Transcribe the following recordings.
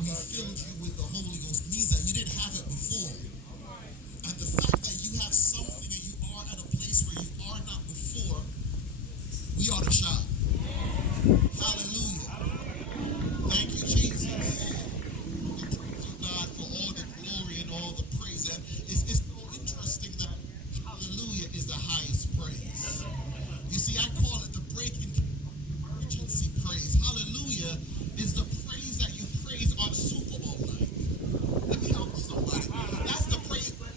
how he filled you with the Holy Ghost means that you didn't have it before. And the fact that you have something and you are at a place where you are not before, we ought to shout. Hallelujah. Thank you, Jesus. Thank you, God, for all the glory and all the praise. And it's so interesting that hallelujah is the highest praise. You see, I call it the breaking emergency praise. Hallelujah is the praise that you praise on Super Bowl night. Let me help somebody. That's the praise where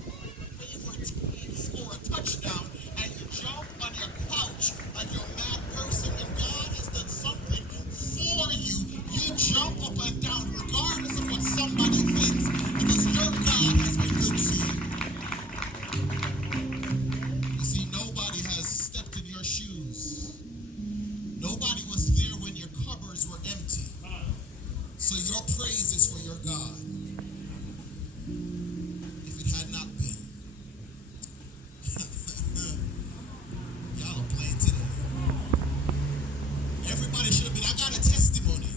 favorite team score a touchdown and you jump on your couch like you're a mad person. When God has done something for you, you jump up and down regardless of what somebody thinks because your God has been good to you. You see, nobody has stepped in your shoes. Nobody was there when your cupboards were empty. So your praise is for your God. If it had not been, y'all are playing today. Everybody should have been. I got a testimony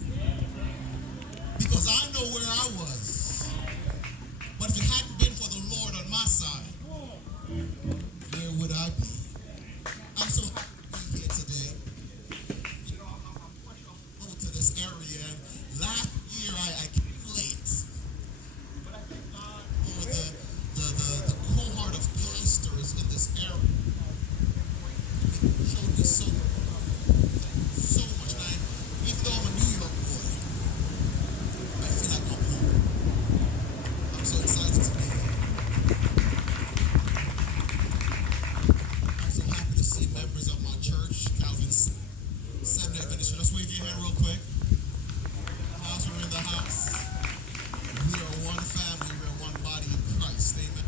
because I know where I was. But if it hadn't been for the Lord on my side, where would I be? I'm so happy to be here today. You know, I'm fresh off the road to this area. And last year I came late. But I thank God for the cohort of pastors in this area. It showed me so much. And even though I'm a New York boy, I feel like I'm home. I'm so excited to be here. I'm so happy to see members of my church, Calvin's Seventh-day Adventist. Just wave your hand real quick. We're in the house. We are one family. We are one body in Christ. Amen.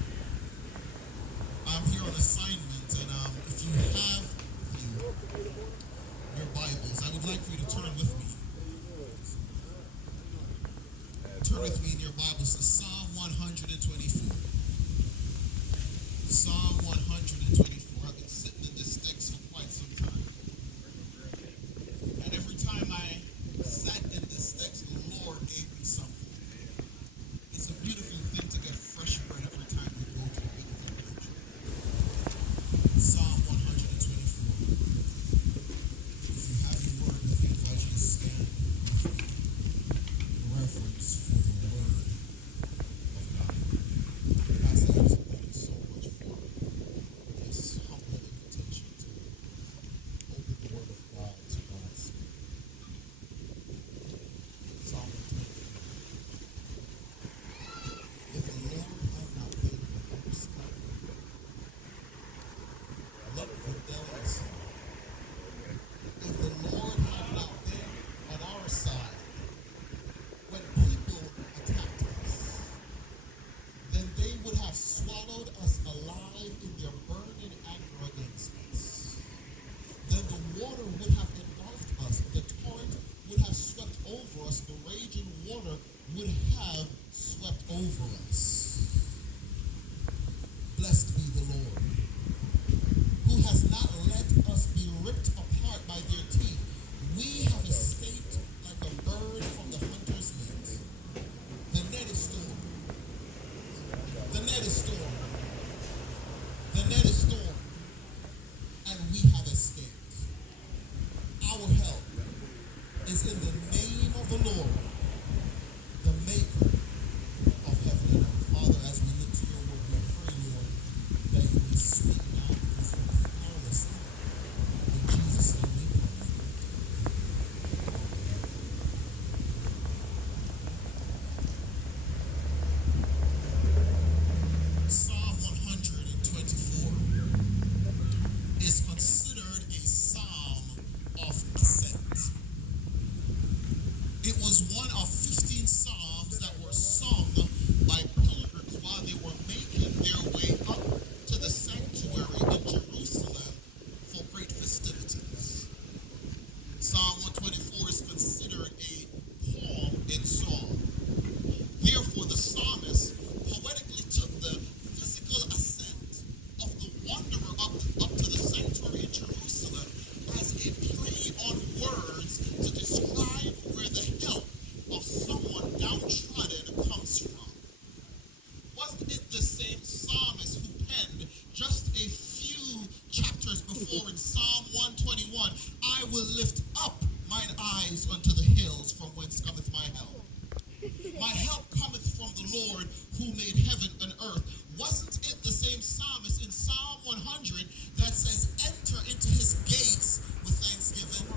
I'm here on assignment, and if you have your Bibles, I would like for you to turn with me. Turn with me in your Bibles to Psalm 124. Psalm 124. I've been sitting in this text for quite some time. And every time I sat in this text, the Lord gave me something. It's a beautiful thing to get fresh bread every time you go to a beautiful picture. Psalm 124. If you have your word with you, I invite you to stand with me. Reverence for the word of God. Pastor Anderson, thank you so much for this humble invitation to open the word of God to God's Spirit. Psalm 124. If the Lord had not been on our side, let rebellion say. If the Lord had not been on our side, when people attacked us, then they would have swallowed us alive in their burning anger against us. Then the water would have engulfed us, the torrent would have swept over us, the raging water would have swept over us. Blessed be the Lord, who has not let us be ripped apart by their teeth. We have escaped like a bird from the hunter's net. The net is torn. The net is torn. The net is torn. And we have escaped. Our help is in the name of the Lord, the maker of heaven and earth. Father, as we My help cometh from the Lord who made heaven and earth. Wasn't it the same psalmist in Psalm 100 that says, enter into his gates with thanksgiving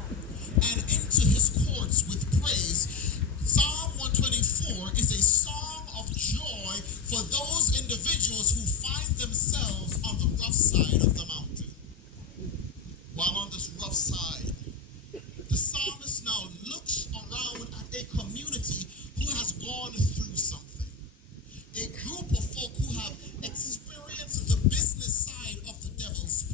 and into his courts with praise? Psalm 124 is a song of joy for those individuals who find themselves on the rough side of the mountain. While on this rough side, the psalmist now looks around at a community who has gone through something. A group of folk who have experienced the business side of the devil's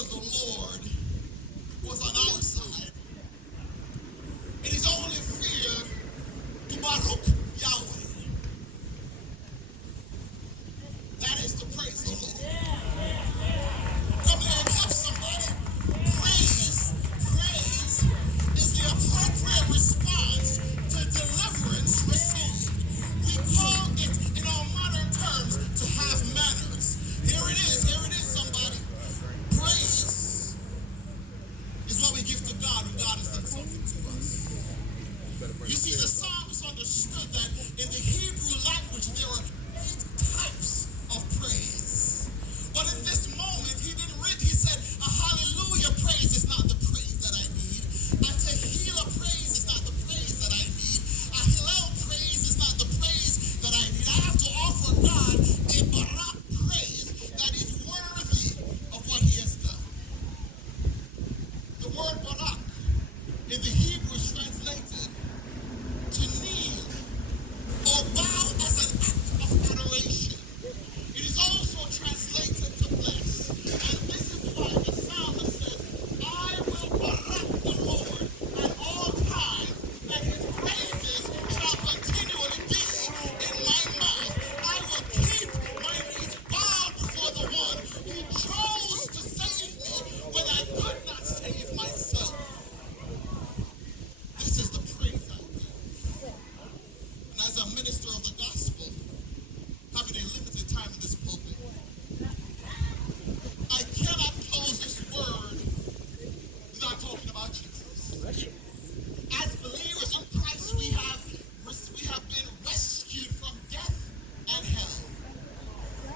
because the Lord was on our side. It is only fear to Baruch Yahweh. That is to praise the Lord. Come on, help somebody. Praise is the appropriate response to deliverance received. We call it, in our modern terms, to have manners. Here it is, somebody. Praise is what we give to God when God has done something to us. You see, the psalmist understood that in the Hebrew language there are 8 types of praise. But in this moment, he said, a hallelujah praise is not the praise that I need. A tehillah praise is not the praise that I need. A hillel praise is not the praise that I need. I have to offer God a barak praise that is worthy of what he has done. The word barak in the Hebrew is translated to kneel or bow as an act of adoration. It is also translated to bless. And this is why the psalmist says, I will barak the Lord at all times, and his praises shall continually be in my mouth. I will keep my knees bowed before the one who chose to save me when I could not save myself. This is the praise I give. And as a minister of the gospel, having a limited time in this pulpit, I cannot close this word without talking about Jesus. As believers in Christ, we have been rescued from death and hell.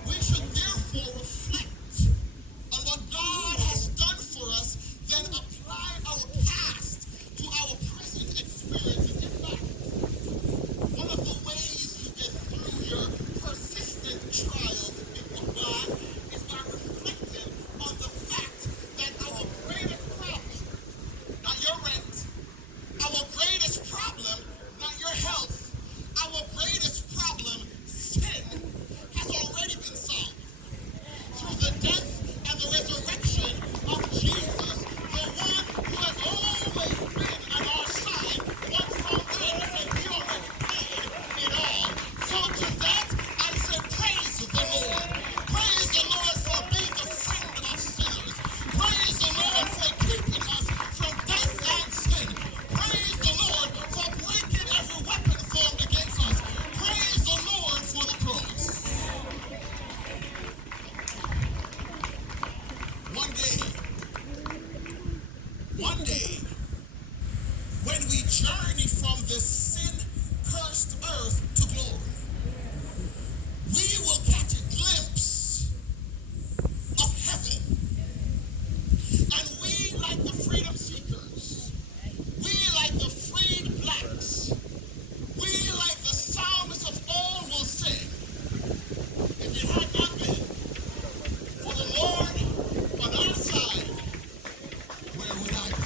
We should therefore reflect on what God has done for us, then apply our past to our present experiences. In fact, one of the ways you get through your persistent trials, people of God, is by reflecting on the fact that our greatest problem, not your rent, our greatest problem, not your health, our greatest problem, sin, has already been solved through the death and the resurrection of Jesus, the one who has always been on our side. Once from there, he said he already paid it all. So to that, I say praise the Lord. Praise the Lord for being the friend of sinners. Praise the Lord for keeping us from death and sin. Praise the Lord for breaking every weapon formed against us. Praise the Lord for the cross. One day, when we journey from this sin-cursed earth to glory, we will catch a glimpse of heaven. And we, like the freedom seekers, we, like the freed blacks, we, like the psalmists of old, will sing, if it had not been for the Lord on our side, where would I be?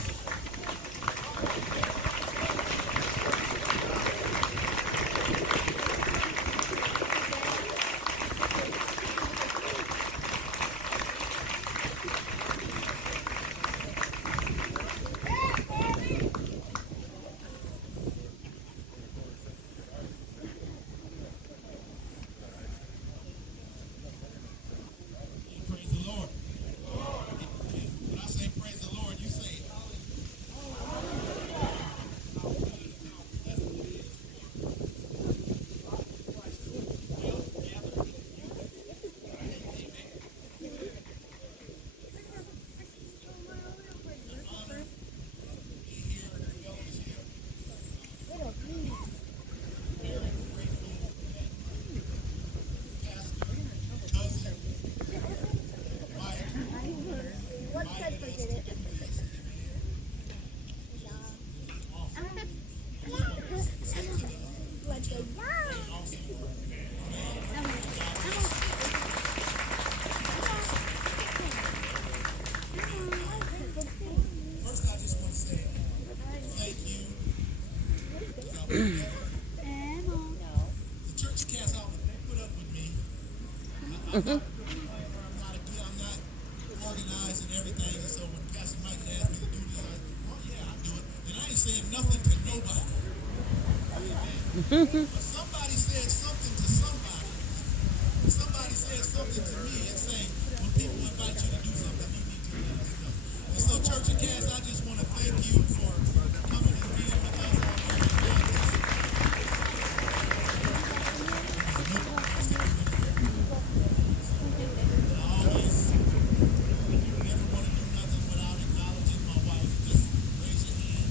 Praise the Lord. When I say praise the Lord, you say it. First, I just want to say thank you. The church cast out, put up with me. I'm not organized and everything. But somebody said something to somebody. Somebody said something to me and say, when people invite you to do something, you need to let us know. And so, Church of Cast, I just want to thank you for coming and being with us all here tonight. I always never want to do nothing without acknowledging my wife. Just raise your hand.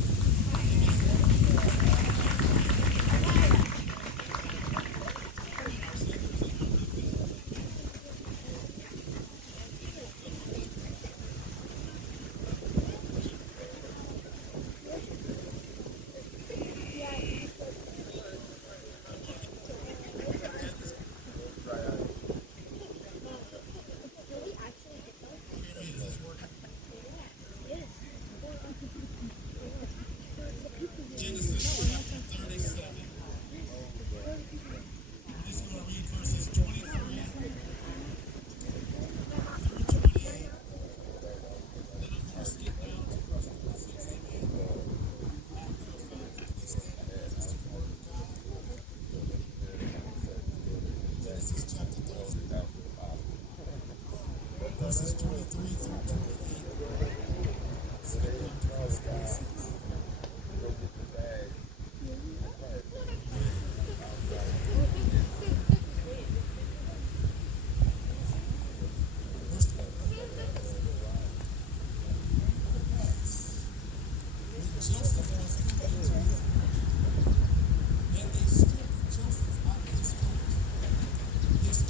Genesis chapter 37. This is going to read verses 23 through 28. Then I'm going to skip down to verse 26. Amen. And we'll please stand and read the word of God. Genesis chapter 37, verses 23 through 28. Skip down to verse 26. Joseph was put into his body, and they stripped Joseph out of his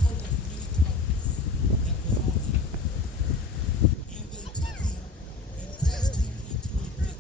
coat of many colors that was on him. And they took him and cast him into a pit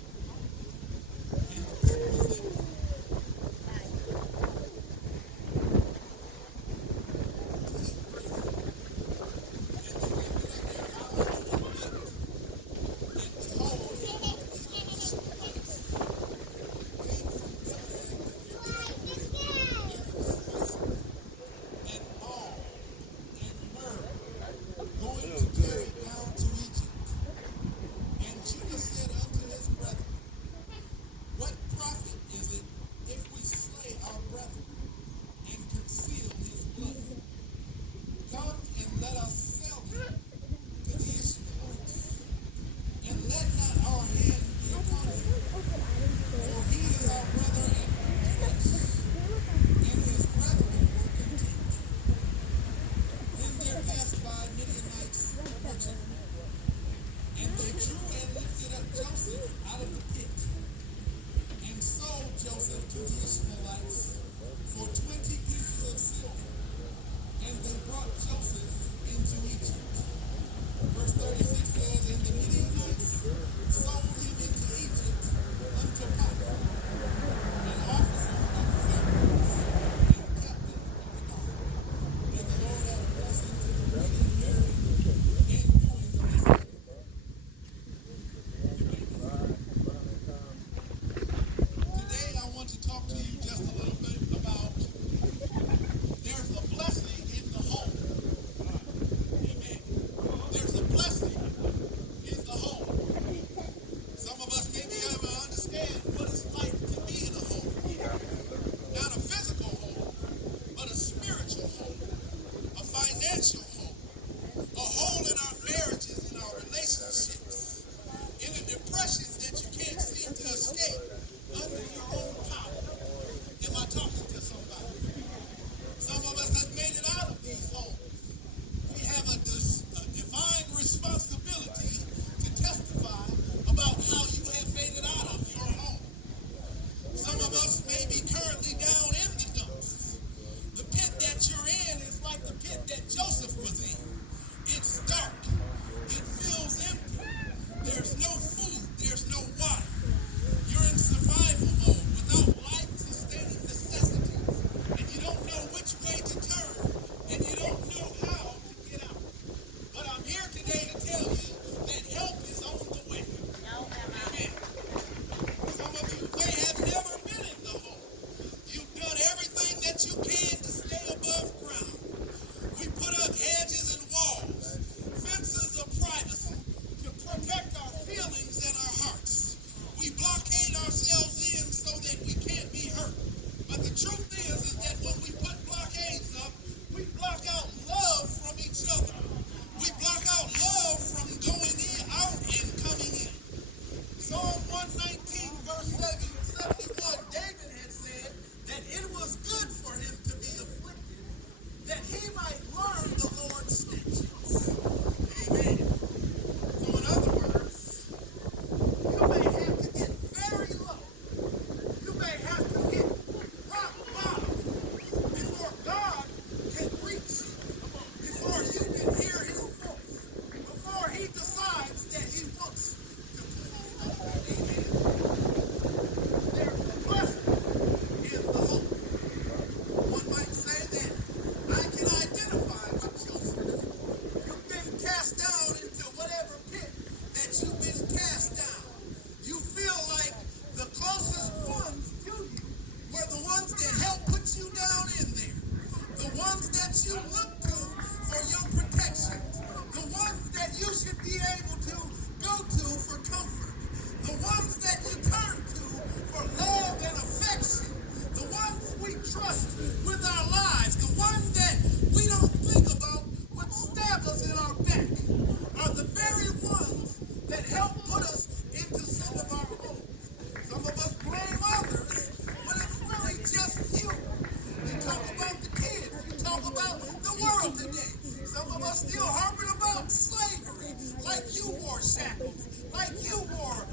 you wore shackles, like you were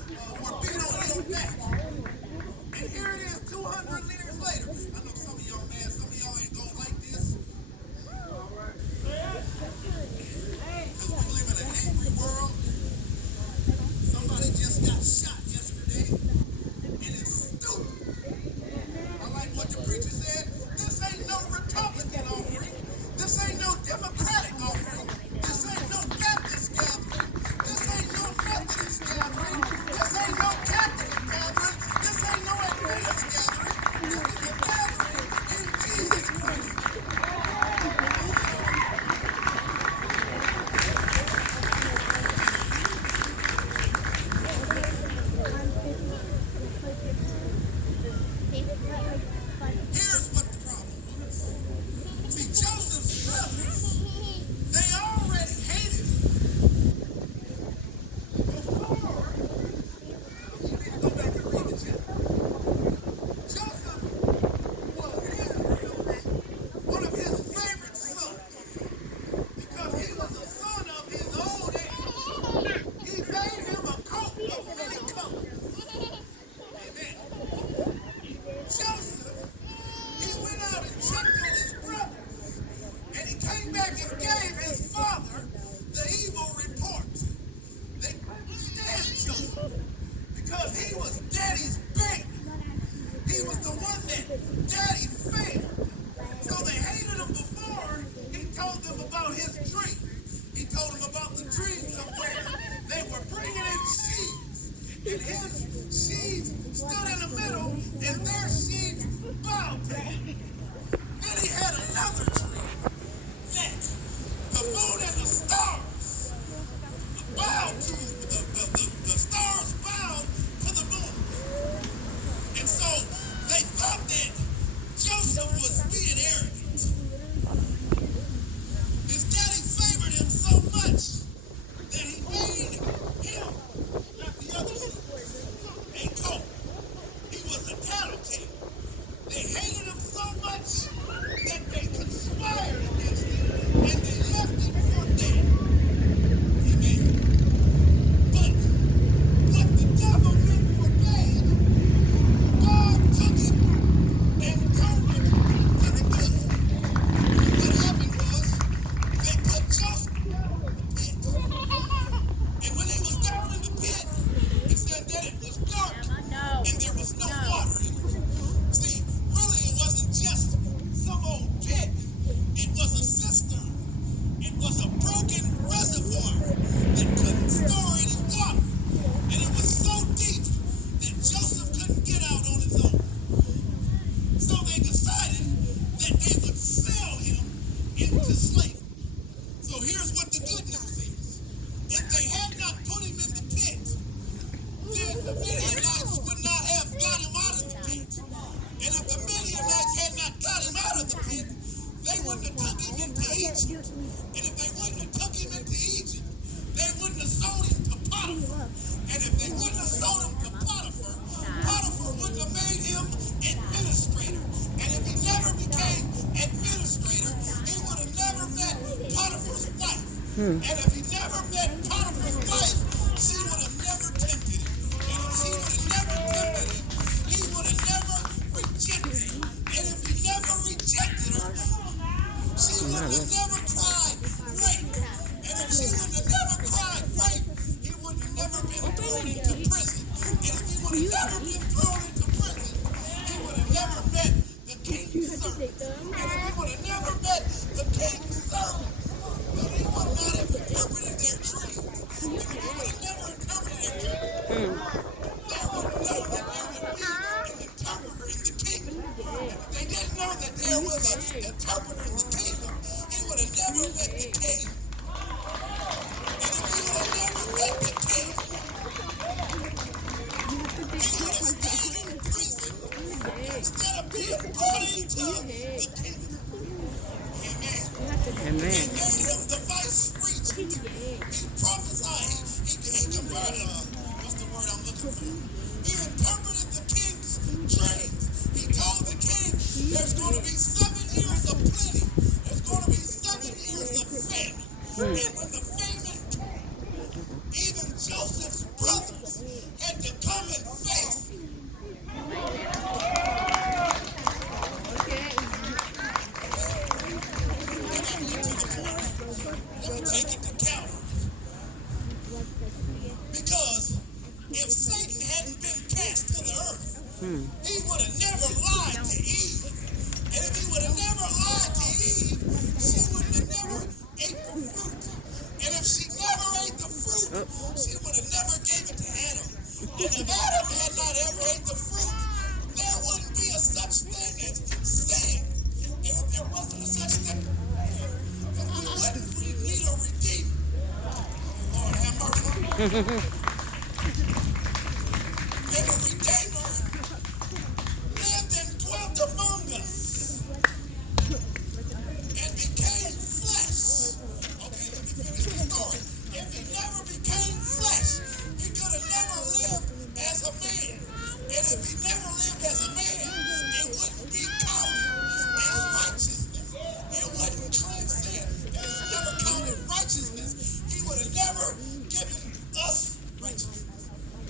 beat on your back. And here it is 200 years later. I know some of y'all mad, some of y'all ain't gonna like this. Because we live in an angry world. Somebody just got shot yesterday. And it's stupid. I like what the preacher said. This ain't no Republican offering. This ain't no Democratic offering. This ain't no Baptist gathering. This ain't no Methodist gathering. This ain't no Catholic gathering. This ain't no Adventist gathering. This is a gathering in Jesus Christ. Here's what the problem was. See, Joseph's brothers, they already hated him before. You need to go back and read the chapter. Joseph was one of his favorite sons because he was a son of his old age. He made him a coat of many colors. Amen. Joseph, he went out and checked on his brothers, and he came back and gave his father the evil report. They couldn't stand Joseph because he was daddy's baby. He was the one that daddy fed. So they hated him before he told them about his dream. He told them about the dreams of where they were bringing in sheaves, and his sheaves stood in the middle, and their sheaves bowed to him. Then he had another dream that the moon and the stars bowed to the stars bowed to the moon. And so they thought that Joseph was being arrogant. His daddy favored him so much that he made him, not the other son, a coat. He was a tattletale. They hated him so much that they conspired against him and they left him for dead. Amen. But what the devil meant for bad, God took it and turned it to the good. What happened was they put Joseph down in the pit. And when he was down in the pit, it said that it was dark and there was no water in it. See, really it wasn't just some old pit. It was a cistern. It was a broken reservoir that couldn't store any water. And it was so deep that Joseph couldn't get out on his own. So they decided that they would sell him into slavery. So here's what the good news is. If they had not put him in the pit, then the Midianites would not have got him out of the pit. And if the Midianites had not got him out of the pit, they wouldn't have took him into Egypt. And if they wouldn't have took him into Egypt, they wouldn't have sold him to Potiphar. And if they wouldn't have sold him to Potiphar, Potiphar wouldn't have made him administrator. And if he never became administrator, he would have never met Potiphar's wife. And if he never met Potiphar's wife, she would have never tempted him. And if she would have never tempted him, he would have never rejected her. And if he never rejected her, she would have never cried rape. And if she would have never cried rape, he would have never been thrown into prison. And if he would have never been thrown into prison, he would have never met the king's servant. And if he would have never met the king's servant, then he would not have interpreted their dreams. And if he would have never interpreted their dreams, they would know that there would be an interpreter in the kingdom. And if they didn't know that there was an interpreter in the kingdom, he would have never met the king. And if he would have never met the king, he would have stayed in prison instead of being brought into the kingdom. Amen. Amen. They made him the vice regent. He prophesied. He converted. What's the word I'm looking for? He interpreted the king's dreams. He told the king there's going to be 7 years of plenty. There's going to be 7 years of famine. And when the famine came, He would have never lied to Eve. And if he would have never lied to Eve, she would have never ate the fruit. And if she never ate the fruit, she would have never gave it to Adam. And if Adam had not ever ate the fruit, there wouldn't be a such thing as sin. And if there wasn't a such thing, then we wouldn't need a redeemer. Lord have mercy. And the Redeemer lived and dwelt among us and became flesh. Okay, let me finish the story. If he never became flesh, he could have never lived as a man. And if he never lived as a man, it wouldn't be counted as righteousness. It wouldn't cleanse sin. If he's never counted righteousness, he would have never given us righteousness.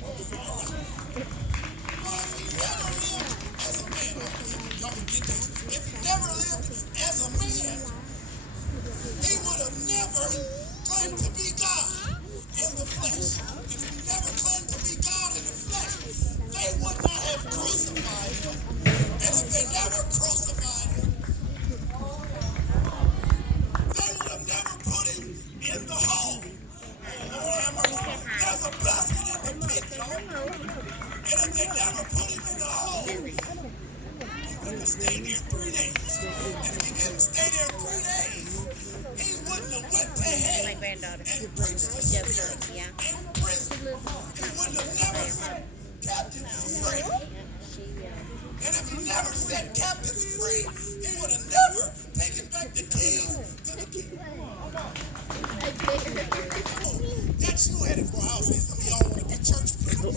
All right. Well, if he never lived as a man, y'all can get this. If he never lived as a man, he would have never claimed to be God in the flesh. And if he never claimed to be God in the flesh, they would not have crucified him. And if they never crucified him, they would have never put him in the hole. Lord have mercy. There's a basket in the pit, y'all. And if they never put him in the hole, he wouldn't have stayed there 3 days. And if he didn't stay there 3 days, he wouldn't have went to hell and preached the Spirit in prison. He wouldn't have never set captives free. And if he never set captives free, he would have never taken back the keys to the kingdom. That's you headed for a house. Some of y'all want to be church people.